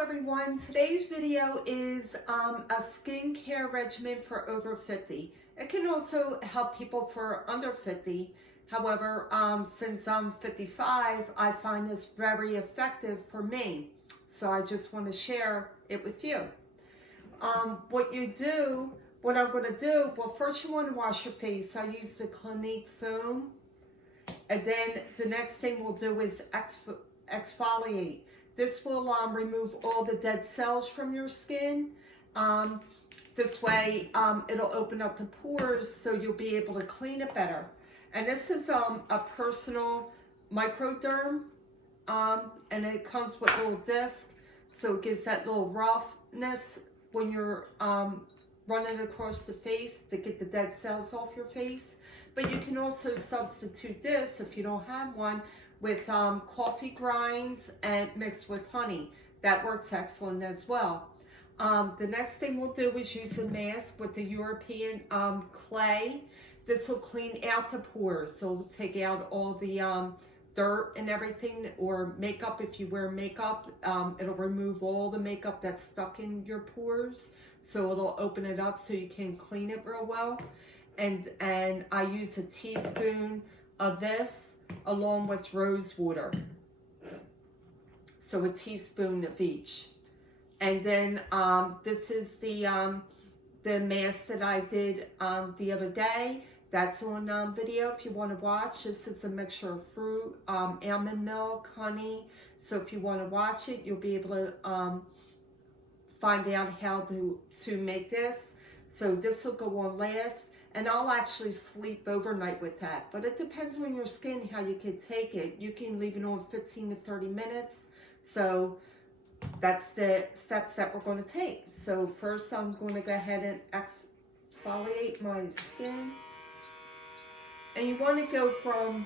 everyone. Today's video is a skincare regimen for over 50. It can also help people for under 50. However, since I'm 55, I find this very effective for me. So I just want to share it with you. What I'm going to do, well, first you want to wash your face. I use the Clinique foam. And then the next thing we'll do is exfoliate. This will remove all the dead cells from your skin. This way, it'll open up the pores so you'll be able to clean it better. And this is a personal microderm, and it comes with a little disc, so it gives that little roughness when you're running across the face to get the dead cells off your face. But you can also substitute this, if you don't have one, with coffee grinds and mixed with honey. That works excellent as well. The next thing we'll do is use a mask with the European clay. This will clean out the pores. So it'll take out all the dirt and everything, or makeup if you wear makeup. It'll remove all the makeup that's stuck in your pores. So it'll open it up so you can clean it real well. And I use a teaspoon of this along with Rosewater. So a teaspoon of each. And then this is the mask that I did the other day. That's on video if you want to watch. This is a mixture of fruit, almond milk, honey. So if you want to watch it, you'll be able to find out how to make this. So this will go on last. And I'll actually sleep overnight with that. But it depends on your skin, how you can take it. You can leave it on 15 to 30 minutes. So that's the steps that we're going to take. So first I'm going to go ahead and exfoliate my skin. And you want to go from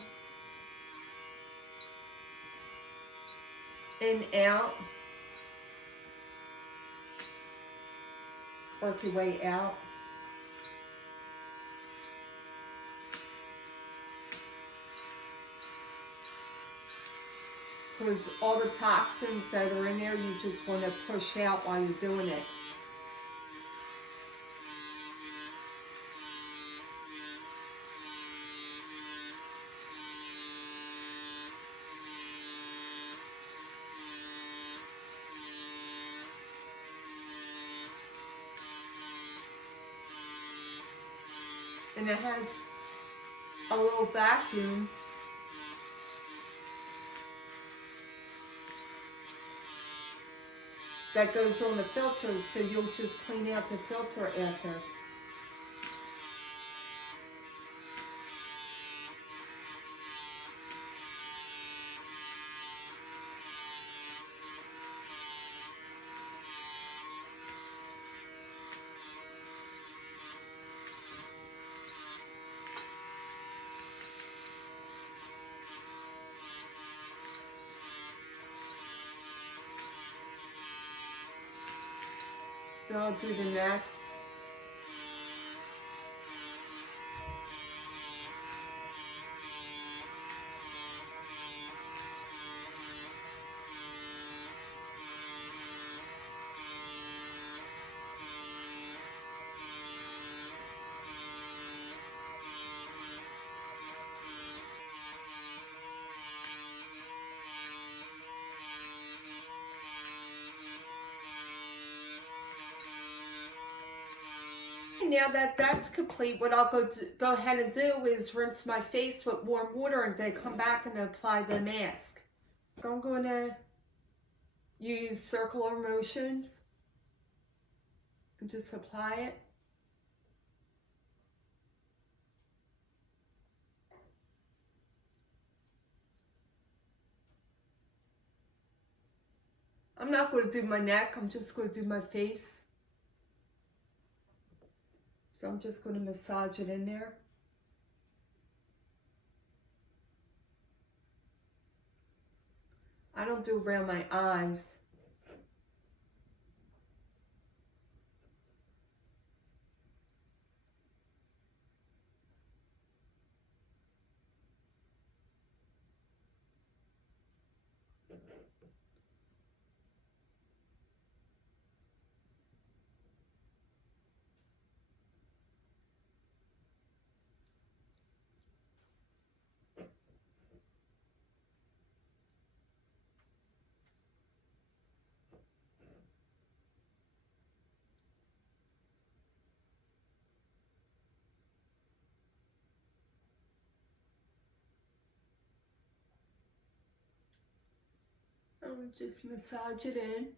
in, out. Work your way out. Because all the toxins that are in there, you just want to push out while you're doing it. And it has a little vacuum that goes on the filter, so you'll just clean out the filter after. Then I'll do the neck. Now that that's complete, what I'll go ahead and do is rinse my face with warm water and then come back and apply the mask. So I'm going to use circular motions and just apply it. I'm not going to do my neck, I'm just going to do my face. So I'm just going to massage it in there. I don't do around my eyes. I'll just massage it in.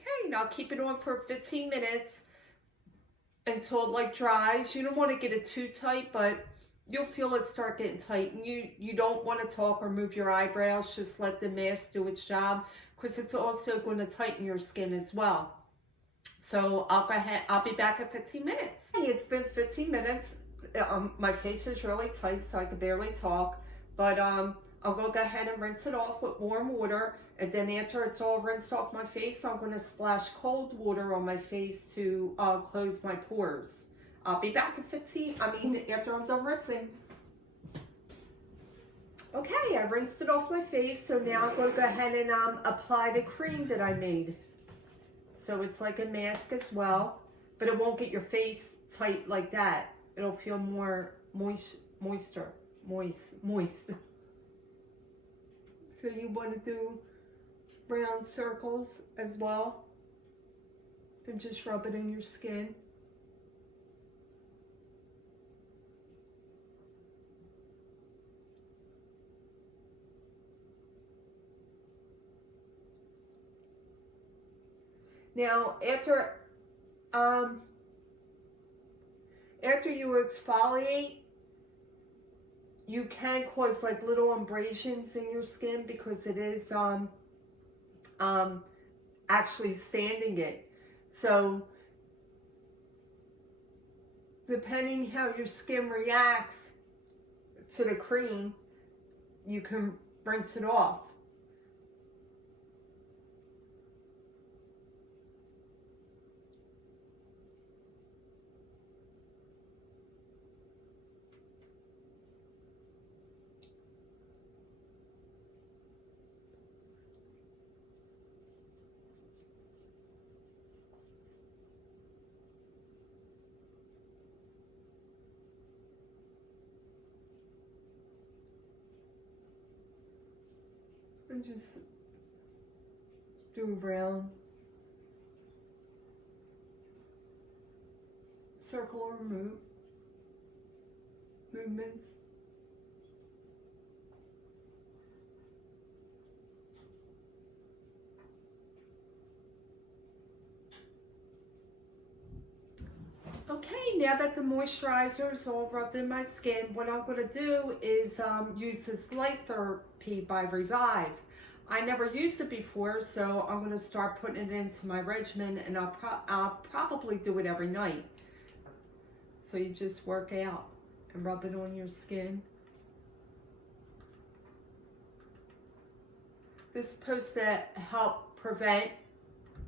Okay, now keep it on for 15 minutes until it like dries. You don't want to get it too tight, but you'll feel it start getting tight. And you don't want to talk or move your eyebrows. Just let the mask do its job, because it's also going to tighten your skin as well. So I'll be back in 15 minutes. Hey, it's been 15 minutes. My face is really tight, so I can barely talk. But I'm going to go ahead and rinse it off with warm water. And then after it's all rinsed off my face, I'm going to splash cold water on my face to close my pores. I'll be back in after I'm done rinsing. Okay, I rinsed it off my face. So now I'm going to go ahead and apply the cream that I made. So it's like a mask as well, but it won't get your face tight like that. It'll feel more moist. So you want to do round circles as well, and just rub it in your skin. Now, after you exfoliate, you can cause like little abrasions in your skin because it is actually sanding it. So depending how your skin reacts to the cream, you can rinse it off. And just do round circular movements. Okay, now that the moisturizer is all rubbed in my skin, what I'm going to do is use this light therapy by Revive. I never used it before, so I'm going to start putting it into my regimen, and I'll probably do it every night. So you just work out and rub it on your skin. This is supposed to help prevent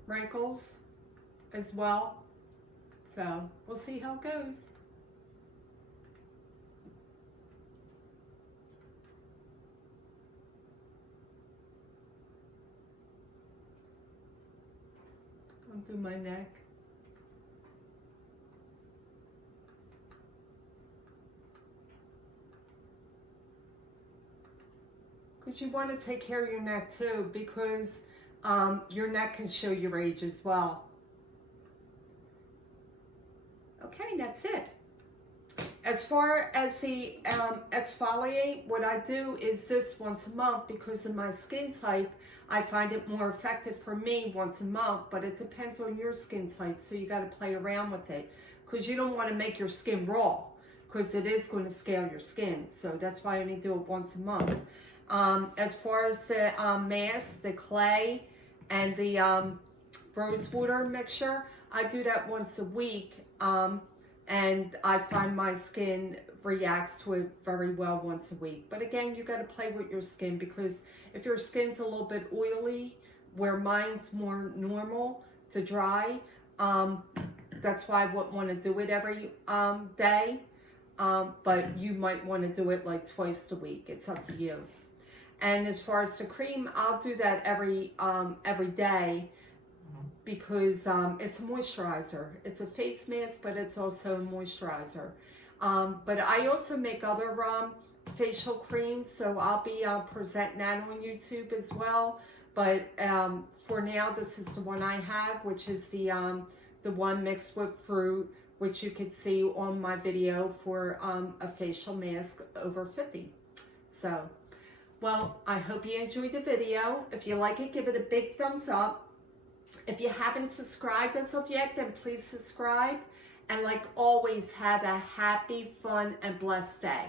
wrinkles as well. So we'll see how it goes. I'll do my neck. Because you want to take care of your neck too, because your neck can show your age as well. Okay, that's it. As far as the exfoliate, what I do is this once a month because of my skin type. I find it more effective for me once a month, but it depends on your skin type, so you got to play around with it because you don't want to make your skin raw because it is going to scale your skin. So that's why I only do it once a month. As far as the mask, the clay, and the Rosewater mixture, I do that once a week. And I find my skin reacts to it very well once a week. But again, you got to play with your skin, because if your skin's a little bit oily, where mine's more normal to dry, that's why I wouldn't want to do it every day. But you might want to do it like twice a week. It's up to you. And as far as the cream, I'll do that every day. because it's a moisturizer. It's a face mask, but it's also a moisturizer. But I also make other facial creams, so I'll be presenting that on YouTube as well. But for now, this is the one I have, which is the one mixed with fruit, which you could see on my video for a facial mask over 50. So, well, I hope you enjoyed the video. If you like it, give it a big thumbs up. If you haven't subscribed as of yet, then please subscribe. And like always, have a happy, fun, and blessed day.